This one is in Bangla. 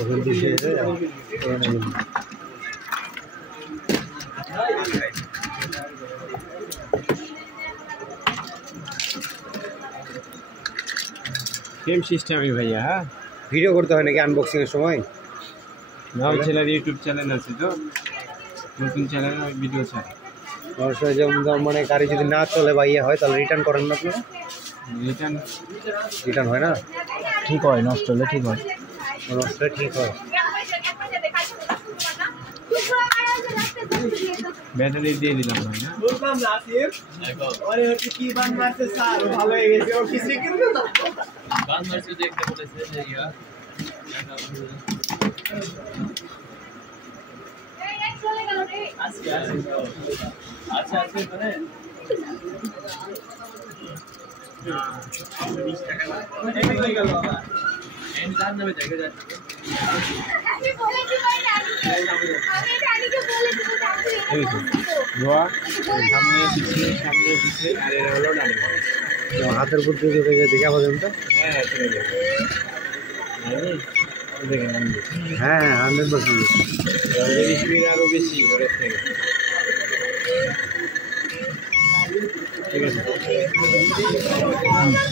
ওখান থেকে सेम सिस्टम है भैया। हाँ ভিডিও করতে হয় নাকি আনবক্সিং এর সময়? নাও ছেলের ইউটিউব চ্যানেল আছে তো, নতুন চ্যানেল ভিডিও ছাড়ে। অবশ্যই যেমন মানে গাড়ি যদি না চলে বা ইয়ে হয় তাহলে রিটার্ন করেন না আপনারা? রিটার্ন হয় না? ঠিক হয়, নষ্ট হলে ঠিক হয়। নষ্ট হলে ঠিক হয়। ব্যাটারি দিয়ে দিলাম ভাই। না বললাম নাসির আরে হচ্ছে কি বান মারছে স্যার ভালো হয়ে গেছে ও কিছু কিন্তু না বান মারছে দেখতে বলেছে যে ইয়া এই এক চলে গেল রে আচ্ছা আচ্ছা মানে হ্যাঁ 20 টাকা এটা হয়ে গেল বাবা এন্ড জান নামে জায়গা যাচ্ছে আমি বলেছি ভাই আমি ডালিকে বলে দিব এই তো দোয়া সামনে পিছে আর এর হলো ডালি হাতের উপর দিয়ে দেখে পাবেন তো? হ্যাঁ চলে যাবে। দেখেন হ্যাঁ 100% স্পিড আরো বেশি ওর থেকে। ঠিক আছে।